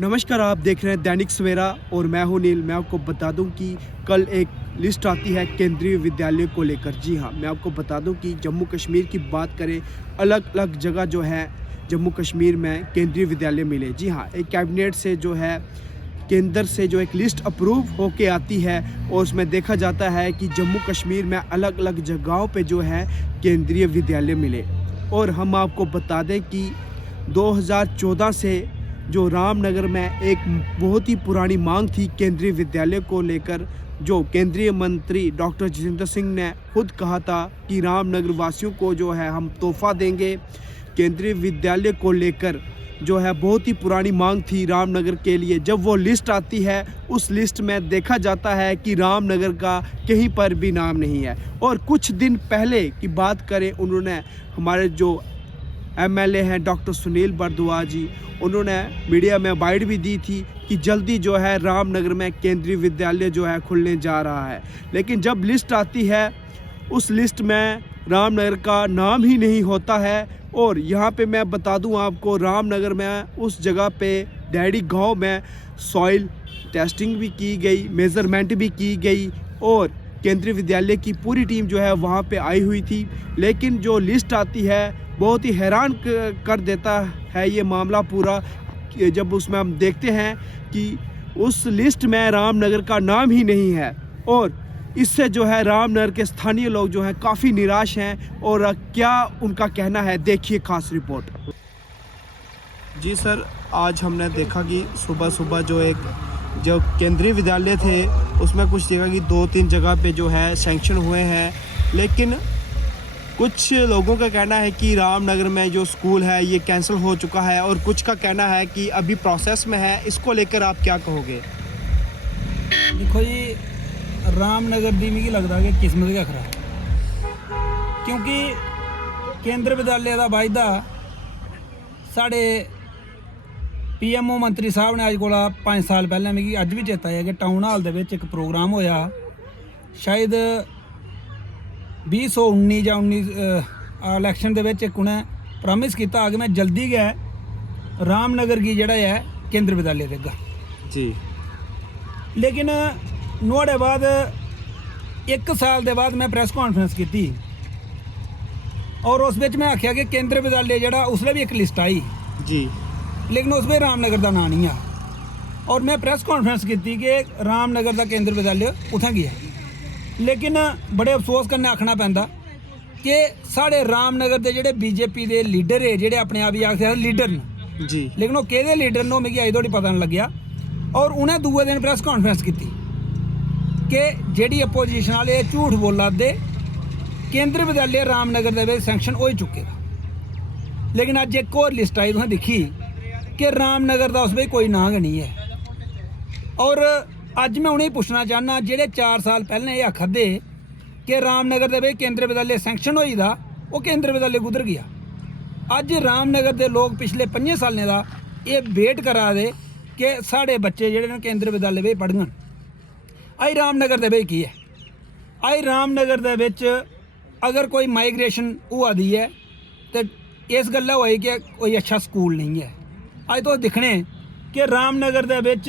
नमस्कार, आप देख रहे हैं दैनिक सवेरा और मैं हूं नील। मैं आपको बता दूं कि कल एक लिस्ट आती है केंद्रीय विद्यालय को लेकर। जी हां, मैं आपको बता दूं कि जम्मू कश्मीर की बात करें, अलग अलग जगह जो है जम्मू कश्मीर में केंद्रीय विद्यालय मिले। जी हां, एक कैबिनेट से जो है केंद्र से जो एक लिस्ट अप्रूव होके आती है और उसमें देखा जाता है कि जम्मू कश्मीर में अलग अलग जगहों पे जो है केंद्रीय विद्यालय मिले। और हम आपको बता दें कि 2014 से जो रामनगर में एक बहुत ही पुरानी मांग थी केंद्रीय विद्यालय को लेकर, जो केंद्रीय मंत्री डॉक्टर जितेंद्र सिंह ने खुद कहा था कि रामनगर वासियों को जो है हम तोहफा देंगे। केंद्रीय विद्यालय को लेकर जो है बहुत ही पुरानी मांग थी रामनगर के लिए। जब वो लिस्ट आती है, उस लिस्ट में देखा जाता है कि रामनगर का कहीं पर भी नाम नहीं है। और कुछ दिन पहले की बात करें, उन्होंने हमारे जो एमएलए हैं डॉक्टर सुनील बरदुआ जी, उन्होंने मीडिया में बाइट भी दी थी कि जल्दी जो है रामनगर में केंद्रीय विद्यालय जो है खुलने जा रहा है। लेकिन जब लिस्ट आती है, उस लिस्ट में रामनगर का नाम ही नहीं होता है। और यहाँ पे मैं बता दूँ आपको, रामनगर में उस जगह पे डैडी गांव में सॉइल टेस्टिंग भी की गई, मेज़रमेंट भी की गई और केंद्रीय विद्यालय की पूरी टीम जो है वहाँ पे आई हुई थी। लेकिन जो लिस्ट आती है, बहुत ही हैरान कर देता है ये मामला पूरा, जब उसमें हम देखते हैं कि उस लिस्ट में रामनगर का नाम ही नहीं है। और इससे जो है रामनगर के स्थानीय लोग जो हैं काफ़ी निराश हैं। और क्या उनका कहना है, देखिए खास रिपोर्ट। जी सर, आज हमने देखा कि सुबह सुबह जो केंद्रीय विद्यालय थे उसमें कुछ देखा कि 2-3 जगह पे जो है सैंक्शन हुए हैं। लेकिन कुछ लोगों का कहना है कि रामनगर में जो स्कूल है ये कैंसिल हो चुका है और कुछ का कहना है कि अभी प्रोसेस में है। इसको लेकर आप क्या कहोगे? देखो जी, रामनगर दी मिगी लगता कि किस्मत गै खराब, क्योंकि केंद्र विद्यालय का वायदा साढ़े पीएमओ मंत्री साहब ने अज कोला 5 साल पहले, मिगी अज भी चेता है कि टाउन हाल दे विच एक प्रोग्राम होया, शायद 2019 या 19 इलैक्शन दे विच उन्हें प्रॉमिस किया कि मैं जल्दी गै रामनगर की जड़ा है केंद्र विद्यालय देगा जी। लेकिन नुआढ़े बाद 1 साल के बाद मैं प्रेस कॉन्फ्रेंस की और उस विच मैं आख्या कि केंद्र विद्यालय जड़ा उसले भी एक लिस्ट आई जी, लेकिन उस पर रामनगर का नाम नहीं आ। और मैं प्रेस कॉन्फ्रेंस की कि रामनगर का केंद्र विद्यालय उत्थें गया। लेकिन बड़े अफसोस कन्नै आखना पैंदा कि साढ़े रामनगर के जोड़े बीजेपी के लीडर है, जोड़े अपने आप ही आखदे लीडर न जी, लेकिन वो केदे लीडर ने मिगी अजे धोड़ी पता नहीं लग्या। और उन्हें दूए दिन प्रेस कॉन्फ्रेंस की कि जेडी अपोजिशन वाले झूठ बोला दे, केंद्र विद्यालय रामनगर के सैंक्शन हो चुके। लेकिन अज एक और लिस्ट आई, तुसें दिखी कि रामनगर का उस भाई कोई नां गै नहीं है। और अज मैं उन्हें पूछना चाहना, जेडे 4 साल पहले ये आखदे कि रामनगर के भाई केंद्र विद्यालय सैंक्शन होई दा, वो केंद्र विद्यालय गुजर गया। अज रामनगर के लोग पिछले 5 सालें का ये वेट करा दे कि साढ़े बच्चे जेडे न केंद्र विद्यालय भाई पढ़न। आई रामनगर के भाई की है, आई रामनगर दे विच अगर कोई माइग्रेशन हुआ दी है तो इस गल्ला होई कि कोई अच्छा स्कूल नहीं है। अज तुस दिक्खने कि रामनगर दे विच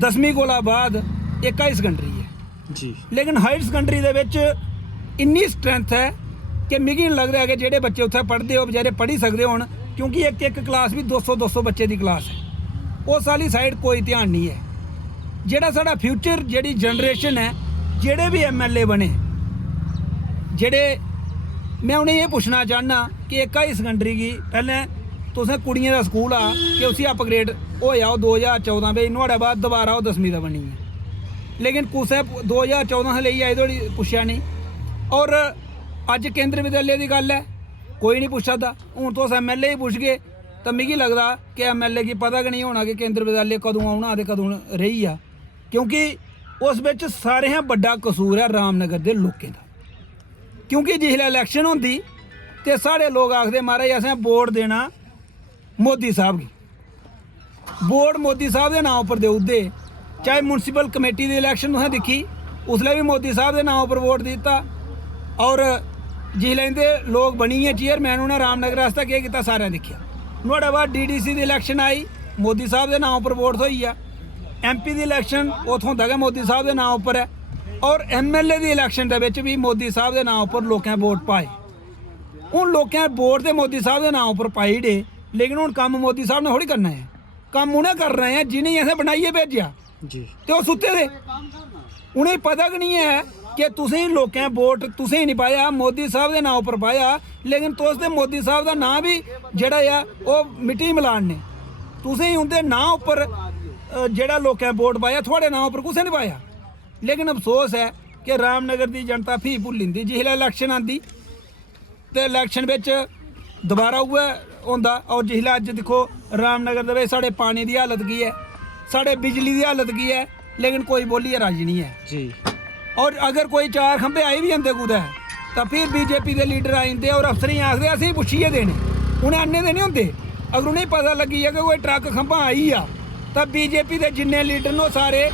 10वीं कोला बाद एक हाई सकैंडरी है जी। लेकिन हाई सकैंडरी दे विच इन्नी स्ट्रेंथ है कि मिगी नहीं लगता कि जेडे बच्चे उत्थे पढ़ते हो बेचारे पढ़ी सकते होण, क्योंकि एक क्लास भी 200 बच्चे की क्लास है। उस वाली साइड कोई ध्यान नहीं है। जेड़ा साडा फ्यूचर जेड़ी जनरेशन है, जेड़े भी एमएलए बने, जेड़े मैं उन्हें ये पूछना चाहना कि एक हाई सकैंडरी की पहले तुसें कुड़ियों का स्कूल आ कि उसी अपग्रेड होया 2014 बी, नुआढ़े बाद दोबारा वो 10वीं का बनी है। लेकिन कुसै 2014 से लेइयै अजे धोड़ी पुच्छेआ नहीं। और अज केंद्र विद्यालय की गल है, कोई नहीं पुच्छा दा। हूँ तुस एमएलए ही पुछगे तो मिगी लगदा कि एमएलए की पता गै नहीं होना कि केंद्र विद्यालय कदों आना ते कदों रही आ, क्योंकि उस विच सारे बड़ा कसूर है रामनगर के लोगों का। क्योंकि जिसलै इलैक्शन होंदी ते साढ़े लोग आखदे महाराज असें वोट देना मोदी साहब गी, वोट मोदी साहब के नाम पर देई ओड़दे। चाहे म्यूनसिपल कमेटी दी इलैक्शन तुसें दिक्खी, उसलै भी मोदी साहब के नाम पर वोट दिता। और जिसलै इंदे लोग बनी है चेयरमैन, उन्हें रामनगर आस्तै केह् कीता सारें दिक्खेआ। नुआढ़े बाद डीडीसी दी इलैक्शन आई, ਮੋਦੀ ਸਾਹਿਬ ਦੇ ਨਾਮ ਉੱਪਰ ਵੋਟ ਹੋਈ ਆ। MP ਦੀ ਇਲੈਕਸ਼ਨ ਉੱਥੋਂ ਹੁੰਦਾ ਕਿ ਮੋਦੀ ਸਾਹਿਬ ਦੇ ਨਾਮ ਉੱਪਰ ਹੈ, ਔਰ MLA ਦੀ ਇਲੈਕਸ਼ਨ ਦੇ ਵਿੱਚ ਵੀ ਮੋਦੀ ਸਾਹਿਬ ਦੇ ਨਾਮ ਉੱਪਰ ਲੋਕਾਂ ਵੋਟ ਪਾਏ। ਹੁਣ ਲੋਕਾਂ ਵੋਟ ਤੇ ਮੋਦੀ ਸਾਹਿਬ ਦੇ ਨਾਮ ਉੱਪਰ ਪਾਈ ਡੇ, ਲੇਕਿਨ ਹੁਣ ਕੰਮ ਮੋਦੀ ਸਾਹਿਬ ਨੇ ਥੋੜੀ ਕਰਨਾ ਹੈ, ਕੰਮ ਉਹਨੇ ਕਰ ਰਹੇ ਆ ਜਿਹਨੇ ਐਸੇ ਬਣਾਈਏ ਭੇਜਿਆ ਜੀ। ਤੇ ਉਹ ਸੁੱਤੇ ਦੇ ਉਹਨੇ ਪਤਾ ਕਿ ਨਹੀਂ ਹੈ ਕਿ ਤੁਸੀਂ ਲੋਕਾਂ ਵੋਟ ਤੁਸੀਂ ਨਹੀਂ ਪਾਇਆ, ਮੋਦੀ ਸਾਹਿਬ ਦੇ ਨਾਮ ਉੱਪਰ ਪਾਇਆ, ਲੇਕਿਨ ਤੁਸੀਂ ਤੇ ਮੋਦੀ ਸਾਹਿਬ ਦਾ ਨਾਂ ਵੀ ਜਿਹੜਾ ਆ ਉਹ ਮਿੱਟੀ ਮਿਲਾਣ ਨੇ। ਤੁਸੀਂ ਉਹਦੇ ਨਾਂ ਉੱਪਰ ਜਿਹੜਾ ਲੋਕਾਂ ਵੋਟ ਪਾਇਆ, ਤੁਹਾਡੇ ਨਾਂ ਉੱਪਰ ਕੁਛ ਨਹੀਂ ਪਾਇਆ। ਲੇਕਿਨ ਅਫਸੋਸ ਹੈ ਕਿ ਰਾਮਨਗਰ ਦੀ ਜਨਤਾ ਫੀ ਭੁੱਲ ਲੈਂਦੀ, ਜਿਸਲੇ ਇਲੈਕਸ਼ਨ ਆਂਦੀ ਤੇ ਇਲੈਕਸ਼ਨ ਵਿੱਚ ਦੁਬਾਰਾ ਉਹ ਹੁੰਦਾ। ਔਰ ਜਿਸਲੇ ਅੱਜ ਦੇਖੋ ਰਾਮਨਗਰ ਦੇ ਵਿੱਚ ਸਾਡੇ ਪਾਣੀ ਦੀ ਹਾਲਤ ਕੀ ਹੈ, ਸਾਡੇ ਬਿਜਲੀ ਦੀ ਹਾलत की है, लेकिन कोई बोली राजी नहीं है जी। और अगर कोई चार खंबे आए भी आते कुदै तो फिर बीजेपी के लीडर आई जंदे और अफसर ही आखदे असीं पुच्छिए देने, उन्हें आने दे नहीं होंदे। अगर उन्हें पता लगी है कि कोई ट्रक खंबा आई आ तो बीजेपी के जिन्ने लीडर ने सारे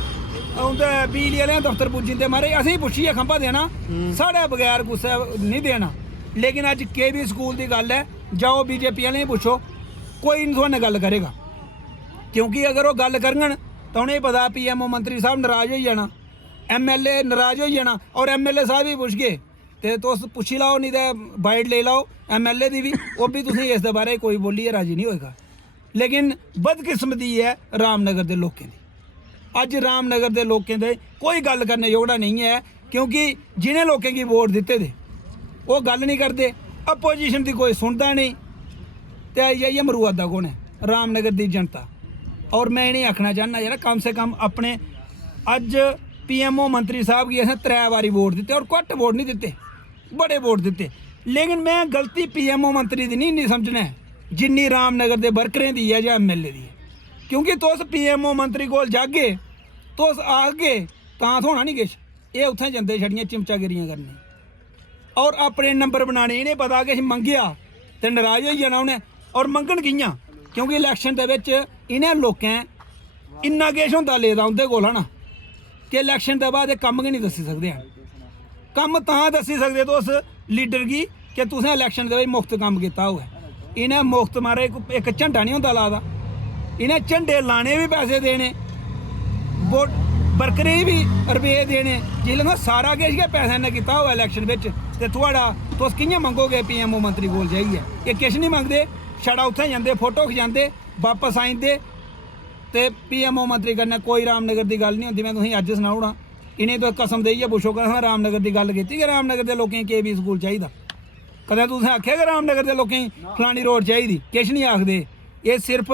उं'दे बिजली आह्ले दफ्तर पुज्जी जंदे, मारे असीं पुच्छिए खंबा देना, साढ़े बगैर गुस्सा नहीं देना। लेकिन अज KB स्कूल की गल है, जाओ बीजेपी आह्लें गी पुच्छो, कोई नहीं थुआढ़े गल करेगा, क्योंकि अगर वो गल करन तो उन्हें पता PMO मंत्री साहब नाराज हो जाना, MLA नाराज हो जाना, और MLA साहब भी पुछ गए तो तुस पुच्छी लाओ, नहीं तो बाइट ले लाओ MLA की भी, वो भी तुसीं इस बारे कोई बोलिए राजी नहीं होएगा। लेकिन बदकिस्मती है रामनगर के लोगों की, अज रामनगर के लोगों के कोई गल करने जोगड़ा नहीं है, क्योंकि जिन्हें लोगों की वोट दिते थे वो गल नहीं करते, अपोजिशन की कोई सुनता नहीं, तो आई जाइए मरूआदा कौन है रामनगर की जनता। और मैं नहीं आखना चाहना यार, कम से कम अपने अज PMO मंत्री साहब की असें 3 बारी वोट दिते और घट वोट नहीं दिते, बड़े वोट दिते। लेकिन मैं गलती PMO मंत्री की नहीं समझना है जिन्नी रामनगर के वर्करें की है या MLA की है, क्योंकि तुस PMO मंत्री कोल जागे तुस आगे तां थोना नहीं किश, ये उत्थें जंदे छड़ियां चिमचागिरियां करने और अपने नंबर बनाने। इन्हें पता कि मंगिया तो नाराज हो जाना उन्हें, और मंगन कियां, क्योंकि इलैक्शन दे विच इन्हें लोकें इन्ना किश होंदा लेदा उंदे कोल है ना कि इलैक्शन दे बाद कम्म गै नहीं दस्सी सकदे हैं। कम्म तां दस्सी सकदे तुस लीडर गी कि तुसें इलैक्शन दे विच मुफ्त कम्म कीता होऐ। इन्हें मुफ्त मारे एक झंडा नहीं होंदा लादा, इन्हें झंडे लाने भी पैसे देने, वोट वर्करें भी रपेऽ देने, जिसलै सारा किश गै पैसे ने कीता होऐ इलैक्शन बिच, ते थुआढ़ा तुस कि'यां मंगोगे PMO मंत्री कोल जाइयै? एह् किश नहीं मंगदे, छड़ा उत्थें जंदे फोटो खिचांदे वापस आई जंदे, ते PMO मंत्री कन्नै कोई रामनगर की गल नहीं होंदी। मैं तुसेंगी अज्ज सनाई ओड़ां, इन्हें तो कसम देइयै पुच्छो कि असें रामनगर की गल कीती कि रामनगर के लोकें गी KB स्कूल चाहिदा? कदें तुसें आखेआ कि रामनगर के लोकें गी फलानी रोड चाहिदी? किश नहीं आखदे। ये सिर्फ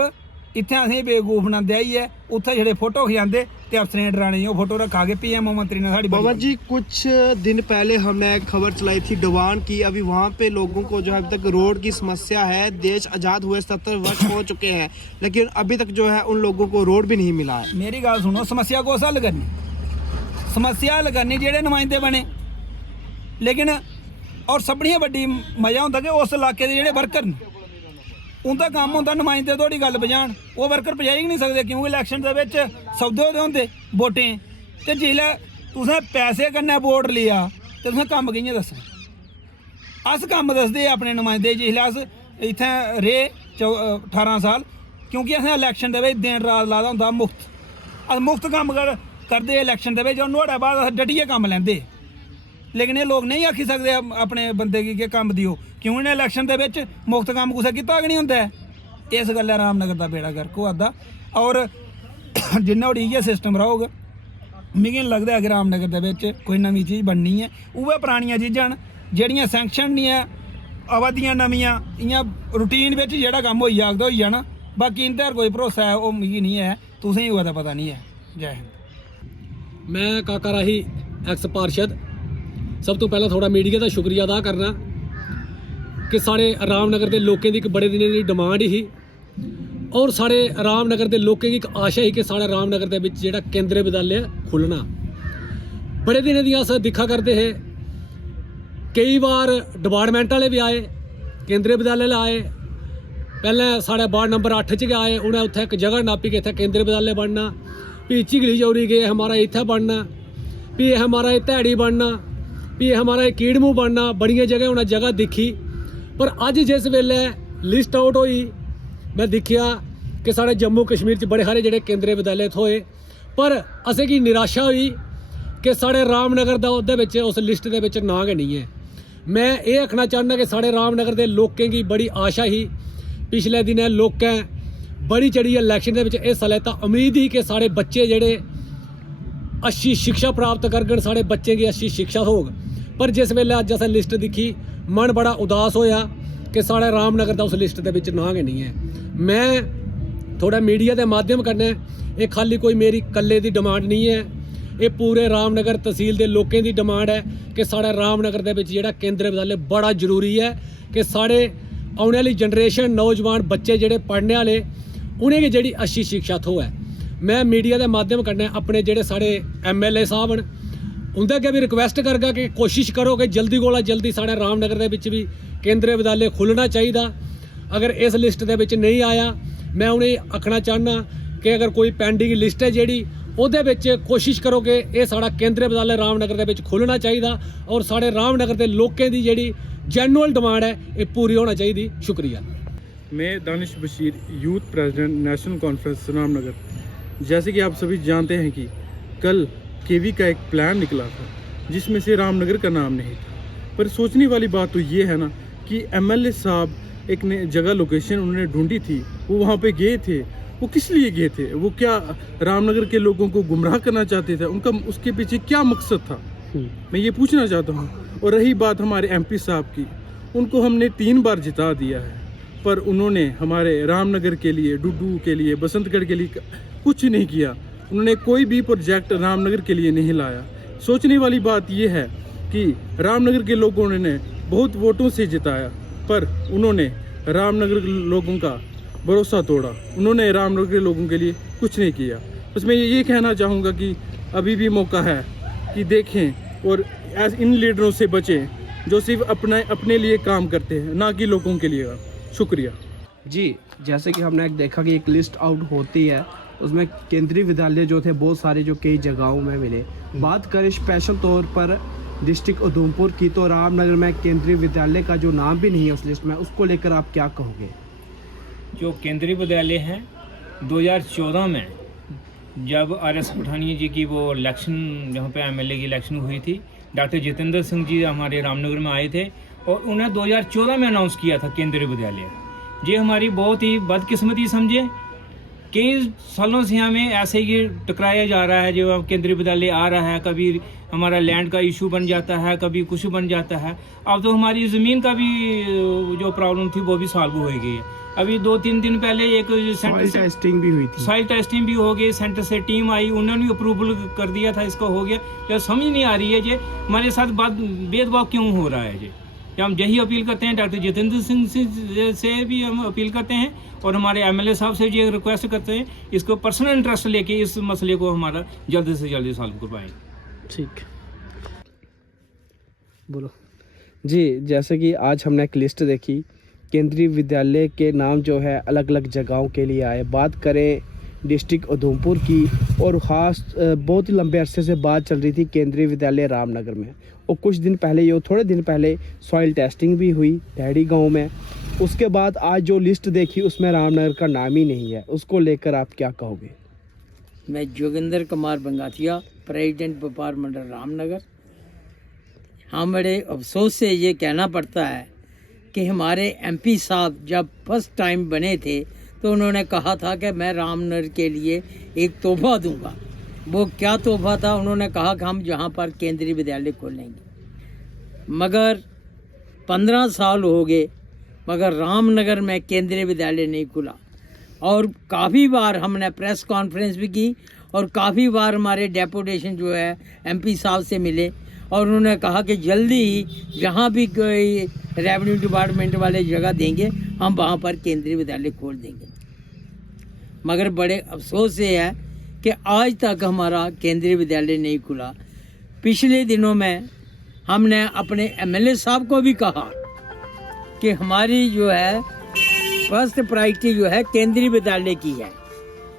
इत्थें असें बेवकूफ बनांदे आई है, उत्थें छड़े फोटो खिचांदे ते अफसरें डराने गी ओह् फोटो रखा के PMO मंत्री ने साड़ी बाबा जी कुछ दिन पहले हमने एक खबर चलाई थी डवान की, अभी वहाँ पे लोगों को जो है अभी तक रोड की समस्या है। देश आज़ाद हुए 70 वर्ष हो चुके हैं, लेकिन अभी तक जो है उन लोगों को रोड भी नहीं मिला है। मेरी गल सुनो, समस्या को हल करनी, समस्या हल करनी जेह्ड़े नुमाइंदे बने। लेकिन और सभनें बड्डी मज़ा होंदा कि उस इलाके दे जेह्ड़े वर्कर न उनका काम होंदा नुमाइंदे थोड़ी गल पजान, वो वर्कर पजाई नहीं सकते, क्योंकि इलैक्शन दे विच सौदे होंदे होंदे वोटें ते जिसलै तुसें पैसे कन्नै वोट लिया ते तुसें कम्म कि'यां दस्सना? अस कम्म दसदे अपने नुमाइंदे जिसलै अस इत्थें रेह् 18 साल, क्योंकि असें इलैक्शन दे विच दिन रात लादा होंदा मुफ्त, अस मुफ्त कम्म करदे इलैक्शन दे विच, और नुहाड़े बाद अस डटियै कम्म लैंदे। लेकिन ये लोग नहीं आखी सकते अपने बंदे गी कि कम्म दिओ, क्यों इन्हें इलैक्शन दे विच मुफ्त कम्म कुसै कीता गै नहीं होंदा है। इस गल्ला रामनगर दा बेड़ा गर्क होआ दा, और जिन्ना होड़ी इ'यै सिस्टम रहोग मिगी नहीं लगदा कि रामनगर दे विच कोई नमीं चीज़ बननी है। उ'ऐ परानियां चीज़ां न जेह्ड़ियां सैंक्शन नहीं है आवा दियां नमियां, इ'यां रूटीन बिच जेह्ड़ा कम्म होई जाग ते होई जाना, बाकी इंदे पर कोई भरोसा है ओह् मिगी नहीं है, तुसेंगी होऐ तां पता नहीं है। जय हिंद। मैं काका राही एक्स पार्षद सब तो पहला थोड़ा मीडिया का शुक्रिया अदा करना कि साढ़े रामनगर के लोगों की एक बड़े दिनों की डिमांड ही, और साढ़े रामनगर के लोगों की एक आशा ही कि साढ़े रामनगर के विच जेह्ड़ा केंद्रीय विद्यालय खुलना। बड़े दिनों दी अस दिक्खा करते हैं, कई बार डिपार्टमेंट वाले भी आए, केंद्रीय विद्यालय आए, पहले साढ़े वार्ड नंबर 8 च गए आए, उन्हें उत्थे एक जगह नापी कि इत्थै केंद्रीय विद्यालय बनना, भी चिगड़ी चौरी गए हमारा इत्थै बनना, भी हमारा धैड़ी बनना, भी हमारा कीड़मू बनना, बड़ियां जगह उन्हें जगह दिखी। पर अज जिस वेले लिस्ट आउट हुई मैं दिखिया कि साढ़े जम्मू कश्मीर च बड़े सारे जेह्ड़े केंद्रीय विद्यालय थ्होए, पर असें गी निराशा हुई कि साढ़े रामनगर दा ओह्दे बिच उस लिस्ट दे बिच नां गै नहीं है। मैं ये आखना चाहना कि साढ़े रामनगर दे लोकें गी बड़ी आशा ही, पिछले दिनें लोकें बड़ी चढ़ियै इलैक्शन दे बिच हिस्सा लैता, उम्मीद ही कि साढ़े बच्चे जेह्ड़े अच्छी शिक्षा प्राप्त करगन, साढ़े बच्चें गी अच्छी शिक्षा होग। पर जिस वेले अज्ज असें लिस्ट दिक्खी मन बड़ा उदास होया कि साढ़े रामनगर दा उस लिस्ट दे बिच नां गै नहीं है। मैं थोड़ा मीडिया के माध्यम कन्नै, ये खाली कोई मेरी कल्ले दी डिमांड नहीं है, ये पूरे रामनगर तहसील के लोगों की डिमांड है कि साढ़े रामनगर दे विच जेहड़ा केंद्रीय विद्यालय बड़ा जरूरी है कि साढ़े आने वाली जनरेशन नौजवान बच्चे जेहड़े पढ़ने वाले उन्हेंगी जेहड़ी अच्छी शिक्षा थ्होए। मैं मीडिया के माध्यम कन्नै अपने जेहड़े साढ़े MLA साहब न उंदे अग्गें भी रिक्वेस्ट करगा कि कोशिश करो कि जल्दी कोला जल्दी साढ़े रामनगर दे विच भी केंद्रीय विद्यालय खुलना चाहिए। अगर इस लिस्ट दे विच नहीं आया, मैं उन्हें आखना चाहना कि अगर कोई पेंडिंग लिस्ट है जेहड़ी ਉਹਦੇ ਵਿੱਚ कोशिश करो कि ये साड़ा केंद्रीय विद्यालय रामनगर ਦੇ ਵਿੱਚ खुलना चाहिए और साढ़े रामनगर के लोगों की ਜਿਹੜੀ जेन्युइन डिमांड है ये पूरी होना चाहिए। शुक्रिया। मैं Danish Bashir, youth president national conference Ramnagar. जैसे कि आप सभी जानते हैं कि कल केवी का एक प्लान निकला था जिसमें से रामनगर का नाम नहीं था, पर सोचने वाली बात तो ये है ना कि MLA साहब एक ने जगह लोकेशन उन्होंने ढूंढी थी, वो वहाँ पे गए थे। वो किस लिए गए थे? वो क्या रामनगर के लोगों को गुमराह करना चाहते थे? उनका उसके पीछे क्या मकसद था, मैं ये पूछना चाहता हूँ। और रही बात हमारे MP साहब की, उनको हमने 3 बार जिता दिया है, पर उन्होंने हमारे रामनगर के लिए, डुड्डू के लिए, बसंतगढ़ के लिए कुछ नहीं किया। उन्होंने कोई भी प्रोजेक्ट रामनगर के लिए नहीं लाया। सोचने वाली बात यह है कि रामनगर के लोगों ने बहुत वोटों से जिताया, पर उन्होंने रामनगर के लोगों का भरोसा तोड़ा। उन्होंने रामनगर के लोगों के लिए कुछ नहीं किया। बस मैं ये कहना चाहूँगा कि अभी भी मौका है कि देखें और इन लीडरों से बचें जो सिर्फ अपने लिए काम करते हैं, ना कि लोगों के लिए। शुक्रिया जी। जैसे कि हमने देखा कि एक लिस्ट आउट होती है, उसमें केंद्रीय विद्यालय जो थे बहुत सारे जो कई जगहों में मिले। बात करें स्पेशल तौर पर डिस्ट्रिक्ट उधमपुर की, तो रामनगर में केंद्रीय विद्यालय का जो नाम भी नहीं है उस लिस्ट में, उसको लेकर आप क्या कहोगे? जो केंद्रीय विद्यालय हैं 2014 में जब RS पठानिया जी की वो इलेक्शन, जहाँ पे MLA की इलेक्शन हुई थी, डॉक्टर जितेंद्र सिंह जी हमारे रामनगर में आए थे और उन्हें 2014 में अनाउंस किया था केंद्रीय विद्यालय। ये हमारी बहुत ही बदकिस्मती समझे, कई सालों से हमें ऐसे ही टकराया जा रहा है। जो केंद्रीय विद्यालय आ रहा है, कभी हमारा लैंड का इशू बन जाता है, कभी कुछ बन जाता है। अब तो हमारी ज़मीन का भी जो प्रॉब्लम थी वो भी सॉल्व हो गई है। अभी 2-3 दिन पहले एक सॉइल टेस्टिंग भी हुई थी, सॉइल टेस्टिंग भी हो गई, सेंटर से टीम आई, उन्होंने अप्रूवल कर दिया था, इसका हो गया। जब समझ नहीं आ रही है जे हमारे साथ बात भेदभाव क्यों हो रहा है। जे हम यही अपील करते हैं, डॉक्टर जितेंद्र सिंह से भी हम अपील करते हैं और हमारे MLA साहब से ये रिक्वेस्ट करते हैं, इसको पर्सनल इंटरेस्ट लेके इस मसले को हमारा जल्द से जल्द सॉल्व करवाएं। ठीक, बोलो जी। जैसे कि आज हमने एक लिस्ट देखी, केंद्रीय विद्यालय के नाम जो है अलग अलग जगहों के लिए आए। बात करें डिस्ट्रिक्ट उधमपुर की, और ख़ास बहुत ही लंबे अरसे से बात चल रही थी केंद्रीय विद्यालय रामनगर में, और कुछ दिन पहले, ये थोड़े दिन पहले सॉइल टेस्टिंग भी हुई डैडी गांव में। उसके बाद आज जो लिस्ट देखी उसमें रामनगर का नाम ही नहीं है, उसको लेकर आप क्या कहोगे? मैं जोगिंदर कुमार बंगातिया, प्रेसिडेंट व्यापार मंडल रामनगर। हाँ, बड़े अफसोस से ये कहना पड़ता है कि हमारे MP साहब जब फर्स्ट टाइम बने थे तो उन्होंने कहा था कि मैं रामनगर के लिए एक तोहफा दूंगा। वो क्या तोहफा था? उन्होंने कहा कि हम जहाँ पर केंद्रीय विद्यालय खोलेंगे। मगर 15 साल हो गए मगर रामनगर में केंद्रीय विद्यालय नहीं खुला। और काफ़ी बार हमने प्रेस कॉन्फ्रेंस भी की और काफ़ी बार हमारे डेपुटेशन जो है MP साहब से मिले और उन्होंने कहा कि जल्दी ही जहाँ भी कोई रेवेन्यू डिपार्टमेंट वाले जगह देंगे हम वहाँ पर केंद्रीय विद्यालय खोल देंगे। मगर बड़े अफसोस से है कि आज तक हमारा केंद्रीय विद्यालय नहीं खुला। पिछले दिनों में हमने अपने MLA साहब को भी कहा कि हमारी जो है फर्स्ट प्रायोरिटी जो है केंद्रीय विद्यालय की है,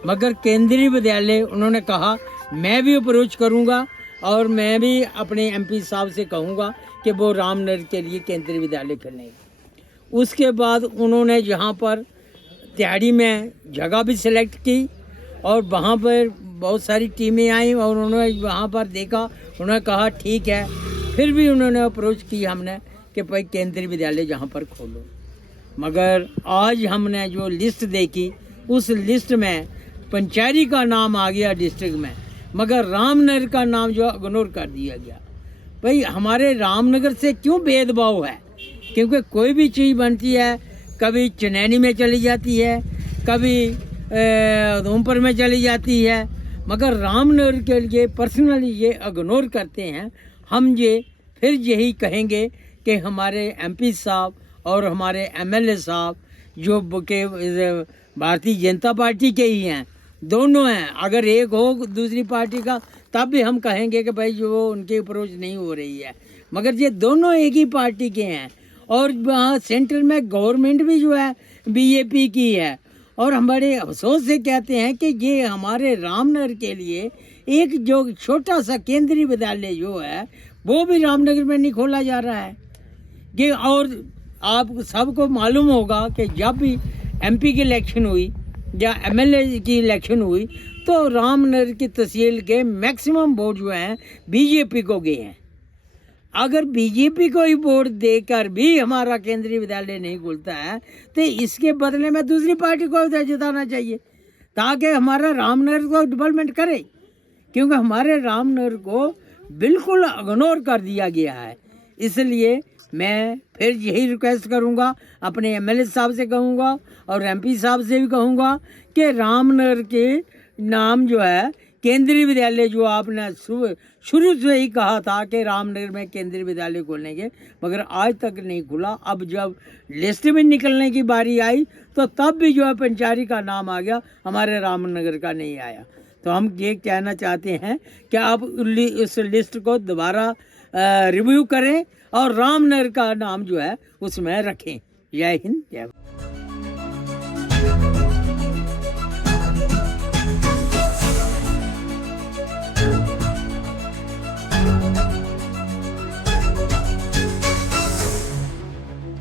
मगर केंद्रीय विद्यालय उन्होंने कहा मैं भी अप्रोच करूँगा और मैं भी अपने MP साहब से कहूँगा कि वो रामनगर के लिए केंद्रीय विद्यालय खोलेंगे। उसके बाद उन्होंने जहाँ पर तिहाड़ी में जगह भी सिलेक्ट की और वहाँ पर बहुत सारी टीमें आई और उन्होंने वहाँ पर देखा, उन्होंने कहा ठीक है। फिर भी उन्होंने अप्रोच की हमने कि भाई केंद्रीय विद्यालय जहाँ पर खोलो। मगर आज हमने जो लिस्ट देखी उस लिस्ट में पंचायरी का नाम आ गया डिस्ट्रिक्ट में, मगर रामनगर का नाम जो इग्नोर कर दिया गया। भाई हमारे रामनगर से क्यों भेदभाव है? क्योंकि कोई भी चीज़ बनती है कभी चनैनी में चली जाती है, कभी उधमपुर में चली जाती है, मगर रामनगर के लिए पर्सनली ये इग्नोर करते हैं। हम ये फिर यही कहेंगे कि हमारे एमपी साहब और हमारे एमएलए साहब जो के भारतीय जनता पार्टी के ही हैं, दोनों हैं। अगर एक हो दूसरी पार्टी का तब भी हम कहेंगे कि भाई जो उनकी अप्रोच नहीं हो रही है, मगर ये दोनों एक ही पार्टी के हैं। और वहाँ सेंटर में गवर्नमेंट भी जो है बीजेपी की है। और हमारे अफसोस से कहते हैं कि ये हमारे रामनगर के लिए एक जो छोटा सा केंद्रीय विद्यालय जो है वो भी रामनगर में नहीं खोला जा रहा है। ये और आप सबको मालूम होगा कि जब भी एमपी की इलेक्शन हुई या एमएलए की इलेक्शन हुई तो रामनगर की तहसील के मैक्सिमम वोट जो हैं बीजेपी को गए हैं। अगर बीजेपी को ही वोट देकर भी हमारा केंद्रीय विद्यालय नहीं खुलता है तो इसके बदले में दूसरी पार्टी को जिताना चाहिए ताकि हमारा रामनगर को डेवलपमेंट करे, क्योंकि हमारे रामनगर को बिल्कुल इग्नोर कर दिया गया है। इसलिए मैं फिर यही रिक्वेस्ट करूंगा, अपने एमएलए साहब से कहूंगा और एमपी साहब से भी कहूंगा कि रामनगर के नाम जो है केंद्रीय विद्यालय जो आपने शुरू से ही कहा था कि रामनगर में केंद्रीय विद्यालय खोलेंगे, मगर आज तक नहीं खुला। अब जब लिस्ट में निकलने की बारी आई तो तब भी जो है पंचायरी का नाम आ गया, हमारे रामनगर का नहीं आया। तो हम ये कहना चाहते हैं कि आप उस लिस्ट को दोबारा रिव्यू करें और रामनगर का नाम जो है उसमें रखें। जय हिंद, जय भारत।